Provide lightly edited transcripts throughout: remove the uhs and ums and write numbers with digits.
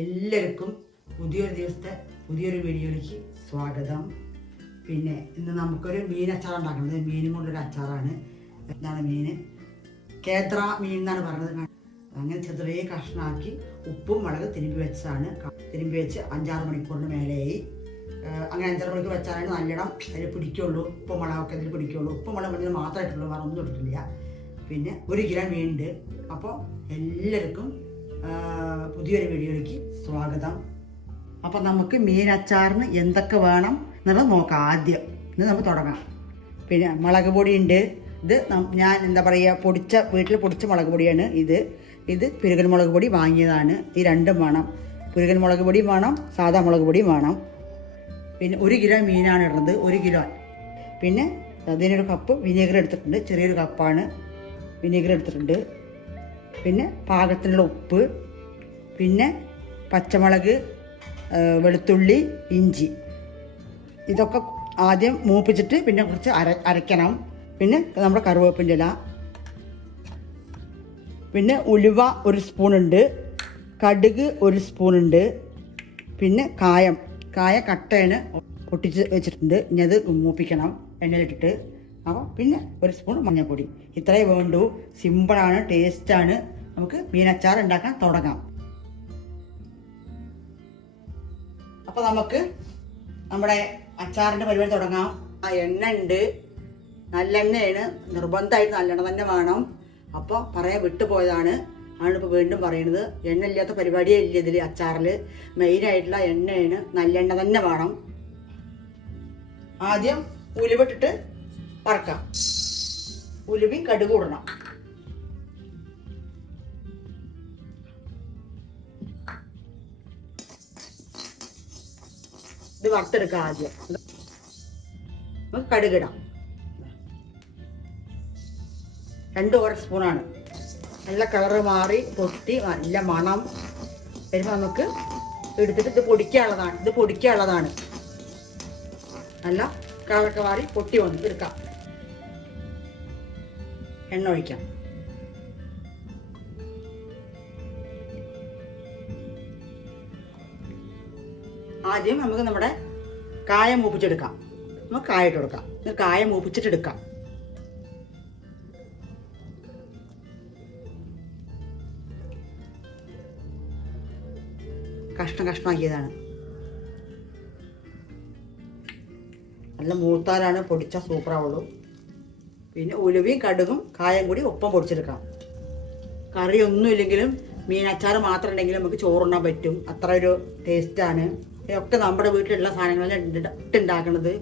എല്ലാവർക്കും പുതിയൊരു ദിവസത്തെ പുതിയൊരു വീഡിയോയിലേക്ക് സ്വാഗതം. പിന്നെ ഇന്ന് നമുക്കൊരു മീൻ അച്ചാർ ഉണ്ടാക്കുന്നത്. മീനും കൊണ്ടൊരു അച്ചാറാണ്. എന്താണ് മീൻ? കേദ്ര മീൻ എന്നാണ് പറഞ്ഞത്. അങ്ങനെ ചെറിയ കഷ്ണമാക്കി ഉപ്പും മുളക് തിരുമ്പി വെച്ചതാണ്. തിരുമ്പി വെച്ച് 5-6 മണിക്കൂറിന് മേലെയായി. അങ്ങനെ 5-6 മണിക്കൂർ വെച്ചാലാണ് നല്ലിടം അതിൽ പിടിക്കുള്ളൂ. ഉപ്പും മുളകൊക്കെ അതിൽ പിടിക്കുള്ളൂ. ഉപ്പും മുളക് മഞ്ഞൾ മാത്രമേ ഇട്ടുള്ളൂ, വേറെ ഒന്നും ഇട്ടിട്ടില്ല. പിന്നെ 1 കിലോ മീനുണ്ട്. അപ്പോൾ എല്ലാവർക്കും പുതിയൊരു വീഡിയോയിലേക്ക് സ്വാഗതം. അപ്പം നമുക്ക് മീൻ അച്ചാറിന് എന്തൊക്കെ വേണം എന്നുള്ളത് നോക്കാം. ആദ്യം ഇത് നമുക്ക് തുടങ്ങാം. പിന്നെ മുളക് പൊടി ഉണ്ട്. ഇത് ഞാൻ എന്താ പറയുക, വീട്ടിൽ പൊടിച്ച മുളക് പൊടിയാണ്. ഇത് പുരുകൻ മുളക് പൊടി വാങ്ങിയതാണ്. ഈ രണ്ടും വേണം. പുരുകൻ മുളക് പൊടിയും വേണം, സാധാ മുളക് പൊടിയും വേണം. പിന്നെ 1 കിലോ മീനാണ് ഇടുന്നത്, 1 കിലോ. പിന്നെ അതിനൊരു കപ്പ് വിനീഗർ എടുത്തിട്ടുണ്ട്. ചെറിയൊരു കപ്പാണ് വിനീഗർ എടുത്തിട്ടുണ്ട്. പിന്നെ പാകത്തിനുള്ള ഉപ്പ്, പിന്നെ പച്ചമുളക്, വെളുത്തുള്ളി, ഇഞ്ചി, ഇതൊക്കെ ആദ്യം മൂപ്പിച്ചിട്ട് പിന്നെ കുറച്ച് അരയ്ക്കണം. പിന്നെ നമ്മുടെ കറിവേപ്പിൻ്റെ ഇല, പിന്നെ ഉലുവ 1 സ്പൂണുണ്ട്, കടുക് 1 സ്പൂണുണ്ട്, പിന്നെ കായ കട്ടയാണ് പൊട്ടിച്ച് വെച്ചിട്ടുണ്ട്. ഇനി അത് മൂപ്പിക്കണം എണ്ണയിലിട്ടിട്ട്. അപ്പോൾ പിന്നെ 1 സ്പൂൺ മഞ്ഞൾപ്പൊടി. ഇത്രയേ വേണ്ടൂ. സിമ്പിളാണ്, ടേസ്റ്റാണ്. നമുക്ക് മീനച്ചാർ ഉണ്ടാക്കാൻ തുടങ്ങാം. അപ്പോൾ നമുക്ക് നമ്മുടെ അച്ചാറിൻ്റെ പരിപാടി തുടങ്ങാം. ആ എണ്ണ ഉണ്ട്, നല്ലെണ്ണയാണ്. നിർബന്ധമായിട്ട് നല്ലെണ്ണ തന്നെ വേണം. അപ്പോൾ പറയാൻ വിട്ടുപോയതാണ്, ആണിപ്പോൾ വീണ്ടും പറയണത്. എണ്ണ ഇല്ലാത്ത പരിപാടിയേ ഇല്ല ഇതിൽ. അച്ചാറിൽ മെയിനായിട്ടുള്ള എണ്ണയാണ്, നല്ലെണ്ണ തന്നെ വേണം. ആദ്യം ഉലുവിട്ടിട്ട് വറക്കാം. ഉലുവയും കടുക് ഇടണം. ഇത് വറുത്തെടുക്കാം. ആദ്യം നമുക്ക് കടുകിടാം. 2 സ്പൂണാണ്. നല്ല കളറ് മാറി പൊട്ടി നല്ല മണം വരുമ്പോൾ നമുക്ക് എടുത്തിട്ട് ഇത് പൊടിക്കാനുള്ളതാണ്. നല്ല കളറൊക്കെ മാറി പൊട്ടി വന്ന് എടുക്കാം. എണ്ണ ഒഴിക്കാം. ആദ്യം നമുക്ക് നമ്മുടെ കായ മൂപ്പിച്ചെടുക്കാം. നമുക്ക് കായ ഇട്ട് കൊടുക്കാം. കായ മൂപ്പിച്ചിട്ടെടുക്കാം. കഷ്ണമാക്കിയതാണ്. നല്ല മൂത്താലാണ് പൊടിച്ച സൂപ്പറാവുള്ളൂ. പിന്നെ ഉലുവയും കടുകും കായം കൂടി ഒപ്പം പൊടിച്ചെടുക്കാം. കറി ഒന്നും ഇല്ലെങ്കിലും മീനച്ചാറ് മാത്രം ഉണ്ടെങ്കിലും നമുക്ക് ചോറുണ്ണാൻ പറ്റും. അത്ര ഒരു ടേസ്റ്റാണ്. ഇതൊക്കെ നമ്മുടെ വീട്ടിലുള്ള സാധനങ്ങളെല്ലാം ഇട്ടുണ്ടാക്കണത്.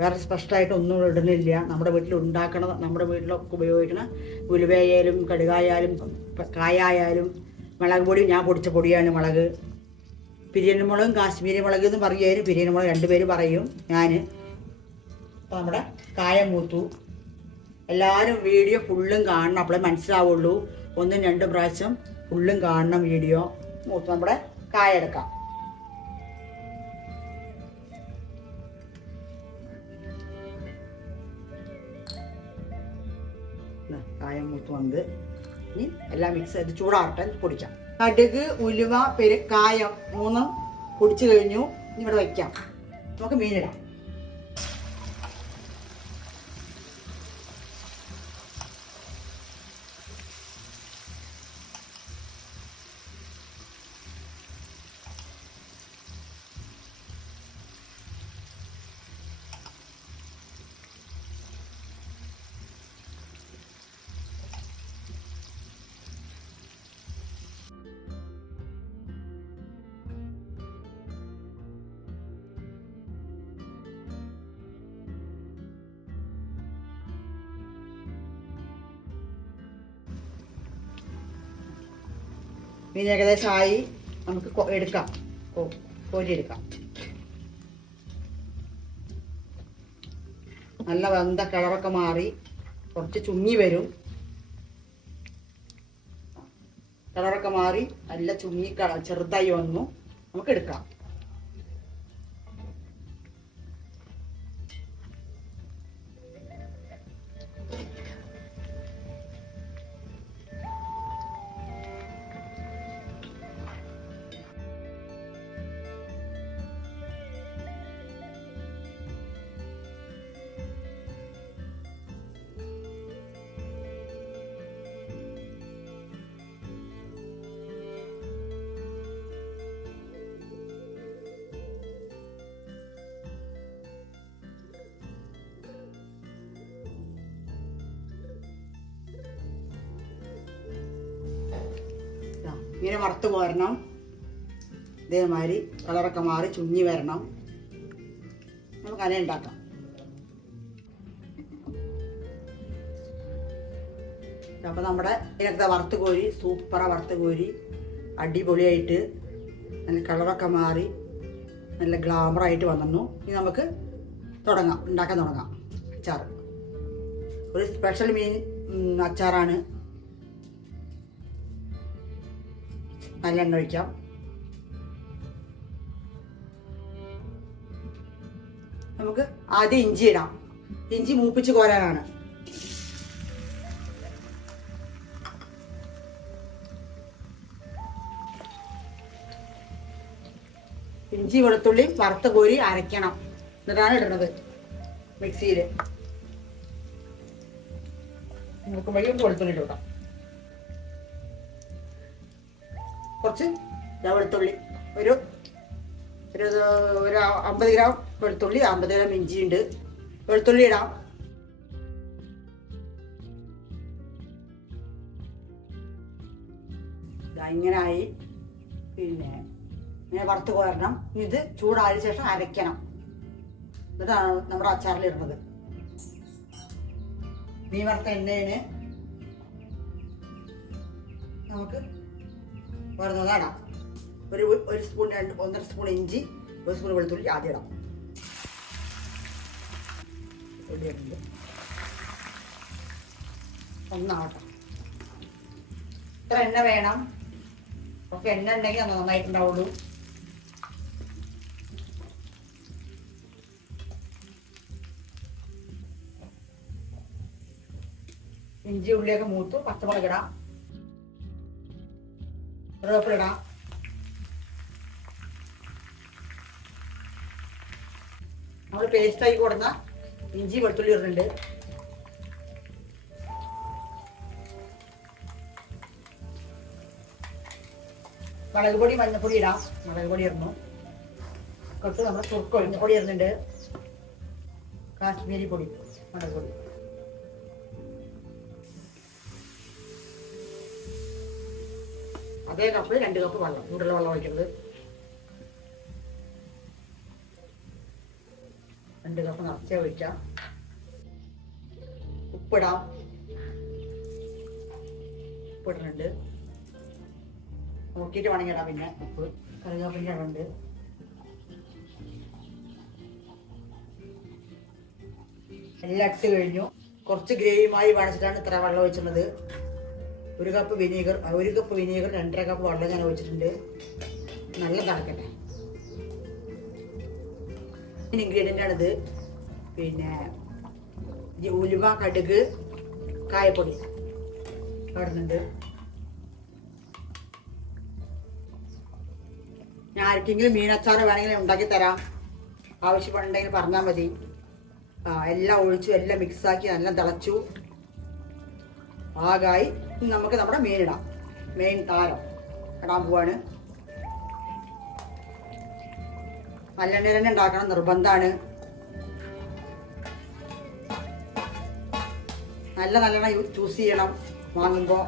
വേറെ സ്പെഷ്യലായിട്ട് ഒന്നും ഇടുന്നില്ല. നമ്മുടെ വീട്ടിൽ ഉണ്ടാക്കണത്, നമ്മുടെ വീട്ടിലൊക്കെ ഉപയോഗിക്കണ ഉലുവയായാലും കടുകായാലും കായായാലും മുളക് പൊടി ഞാൻ പൊടിച്ച പൊടിയാണ്. മുളക് പിരിയൻ മുളകും കാശ്മീരി മുളക് എന്ന് പറയുമായിരുന്നു. പിരിയൻ മുളക് 2 പേര് പറയും. ഞാൻ അപ്പോൾ നമ്മുടെ കായ മൂത്തു. എല്ലാവരും വീഡിയോ ഫുള്ളും കാണണം, അപ്പോഴേ മനസ്സിലാവുള്ളൂ. 1-2 പ്രാവശ്യം ഫുള്ളും കാണണം വീഡിയോ. മൂത്ത് നമ്മുടെ കായ എടുക്കാം. കായ മൂത്ത് വന്ന് ഇനി എല്ലാം മിക്സ് ചെയ്ത് ചൂടാറട്ടെ, പൊടിക്കാം. കടുക്, ഉലുവ, കായം 3 പൊടിച്ചു കഴിഞ്ഞു. ഇനി ഇവിടെ വയ്ക്കാം. നമുക്ക് മീനിടാം. മീൻ ഏകദേശം ആയി. നമുക്ക് എടുക്കാം, കോരിയെടുക്കാം. നല്ല വെന്ത കളറൊക്കെ മാറി കുറച്ച് ചുങ്ങി വരും. കളറൊക്കെ മാറി നല്ല ചുങ്ങി ചെറുതായി വന്നു. നമുക്ക് എടുക്കാം. മീനെ വറുത്ത് കോരണം. ഇതേമാതിരി കളറൊക്കെ മാറി ചുങ്ങി വരണം. നമുക്ക് അന ഉണ്ടാക്കാം. അപ്പോൾ നമ്മുടെ ഇതിനകത്ത് വറുത്ത് കോരി സൂപ്പറാ വറുത്ത് കോരി അടിപൊളിയായിട്ട് നല്ല കളറൊക്കെ മാറി നല്ല ഗ്ലാമറായിട്ട് വന്നു. ഇനി നമുക്ക് ഉണ്ടാക്കാൻ തുടങ്ങാം. അച്ചാർ ഒരു സ്പെഷ്യൽ മീൻ അച്ചാറാണ്. നല്ല എണ്ണ ഒഴിക്കാം. നമുക്ക് ആദ്യം ഇഞ്ചി ഇടാം. ഇഞ്ചി മൂപ്പിച്ച് കോരാനാണ്. ഇഞ്ചി വെളുത്തുള്ളി വറുത്ത് കോരി അരയ്ക്കണം. എന്നിട്ടാണ് ഇടുന്നത് മിക്സിയിൽ. നോക്കുമ്പോഴേക്കും വെളുത്തുള്ളി ഇടാം. കുറച്ച് വെളുത്തുള്ളി ഒരു 50 ഗ്രാം വെളുത്തുള്ളി, 50 ഗ്രാം ഇഞ്ചി ഉണ്ട്. വെളുത്തുള്ളി ഇടാം. ഇങ്ങനായി. പിന്നെ ഇങ്ങനെ വറുത്ത് കോരണം. ഇത് ചൂടായ ശേഷം അരയ്ക്കണം. ഇതാണ് നമ്മുടെ അച്ചാറിൽ ഇടുന്നത്. മീൻ വറുത്ത എണ്ണയിന് നമുക്ക് വരുന്നതാടാം. ഒരു സ്പൂൺ 1.5 സ്പൂൺ ഇഞ്ചി, 1 സ്പൂൺ വെളുത്തുള്ളി ആദ്യം ഇടാം. ഒന്നാവട്ടെ. ഇത്ര എണ്ണ വേണം. ഒക്കെ എണ്ണ ഉണ്ടെങ്കിൽ നന്നായിട്ടുണ്ടാവുള്ളൂ. ഇഞ്ചി ഉള്ളിയൊക്കെ മൂത്തു. പച്ചമുളക് ഇടാം. കറിവേപ്പില ഇടാം. നമ്മൾ പേസ്റ്റായി കൊടുന്ന ഇഞ്ചി വെളുത്തുള്ളി ഇടുന്നുണ്ട്. മുളക് പൊടി മഞ്ഞപ്പൊടി ഇടാം. മുളക് പൊടി ഇടുന്നു. കുറച്ച് നമ്മൾ സുർക്ക പൊടി ഇടുന്നുണ്ട്. കാശ്മീരി പൊടി, മുളക് പൊടി. അതേ കപ്പ് 2 കപ്പ് വെള്ളം, ചൂടുള്ള വെള്ളം ഒഴിക്കുന്നത്. 2 കപ്പ് നിറച്ചേ ഒഴിക്കാം. ഉപ്പിടാം. ഉപ്പിടുന്നുണ്ട്. നോക്കിയിട്ട് വേണമെങ്കിൽ ഇടാം. പിന്നെ ഉപ്പ്, കറിവേപ്പില ഇടുന്നുണ്ട്. എല്ലാം ഇട്ട് കഴിഞ്ഞു. കുറച്ച് ഗ്രേവിയുമായി വേണിച്ചിട്ടാണ് ഇത്ര വെള്ളം ഒഴിച്ചിട്ടുള്ളത്. 1 കപ്പ് വിനീഗർ, 2.5 കപ്പ് വെള്ളം ഞാൻ ഒഴിച്ചിട്ടുണ്ട്. നല്ല തിളക്കട്ടെ. ഇൻഗ്രീഡിയൻ്റ് ആണിത്. പിന്നെ ഉലുവ, കടുക്, കായപ്പൊടി ഇടുന്നുണ്ട്. ഞാൻ ആർക്കെങ്കിലും മീനച്ചാറ് വേണമെങ്കിൽ ഉണ്ടാക്കി തരാം. ആവശ്യമുണ്ടെങ്കിൽ പറഞ്ഞാൽ മതി. എല്ലാം ഒഴിച്ചു, എല്ലാം മിക്സാക്കി നല്ല തിളച്ചു ആകായി. നമുക്ക് നമ്മുടെ മീനിടാം. മെയിൻ താരം ഇടാൻ പോവാണ്. നല്ലെണ്ണ തന്നെ ഉണ്ടാക്കണം, നിർബന്ധമാണ്. നല്ലെണ്ണ ചൂസ് ചെയ്യണം വാങ്ങുമ്പോൾ.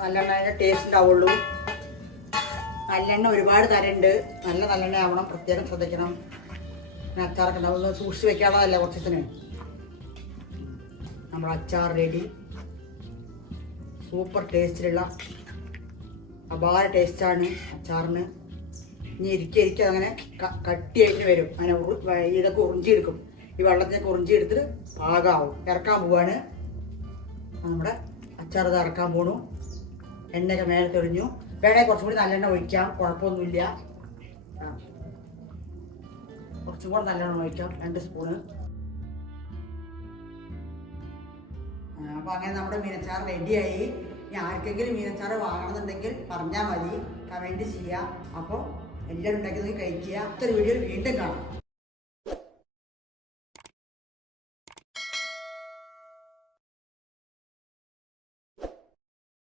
നല്ലെണ്ണ ടേസ്റ്റ് ഉണ്ടാവുള്ളൂ. നല്ലെണ്ണ ഒരുപാട് തരമുണ്ട്. നല്ലെണ്ണ ആവണം. പ്രത്യേകം ശ്രദ്ധിക്കണം. അച്ചാറൊക്കെ ഉണ്ടാവുന്നത് സൂക്ഷിച്ച് വെക്കാനുള്ളതല്ല. കുറച്ചത്തിന് നമ്മുടെ അച്ചാർ റെഡി. സൂപ്പർ ടേസ്റ്റിലുള്ള അപാര ടേസ്റ്റാണ് അച്ചാറിന്. ഇനി ഇരിക്കെ അങ്ങനെ കട്ടിയായിട്ട് വരും. അങ്ങനെ ഇതൊക്കെ ഉറിഞ്ചിയെടുക്കും. ഈ വെള്ളത്തിനൊക്കെ ഉറിഞ്ചിയെടുത്തിട്ട് പാകമാവും. ഇറക്കാൻ പോവാണ്. നമ്മുടെ അച്ചാർ ഇത് ഇറക്കാൻ പോണു. എണ്ണയൊക്കെ മേലെ തെളിഞ്ഞു. വേണമെങ്കിൽ കുറച്ചും കൂടി നല്ലെണ്ണ ഒഴിക്കാം, കുഴപ്പമൊന്നുമില്ല. കുറച്ചും കൂടെ നല്ലെണ്ണ ഒഴിക്കാം, 2 സ്പൂണ്. അപ്പോൾ അങ്ങനെ നമ്മുടെ മീനച്ചാറ് റെഡിയായി. ഇനി ആർക്കെങ്കിലും മീനച്ചാറ് വാങ്ങണമെന്നുണ്ടെങ്കിൽ പറഞ്ഞാൽ മതി, കമൻറ്റ് ചെയ്യുക. അപ്പോൾ എല്ലാവരും ഉണ്ടാക്കി നോക്കി കഴിക്കുക. അടുത്തൊരു വീഡിയോയിൽ വീണ്ടും കാണാം.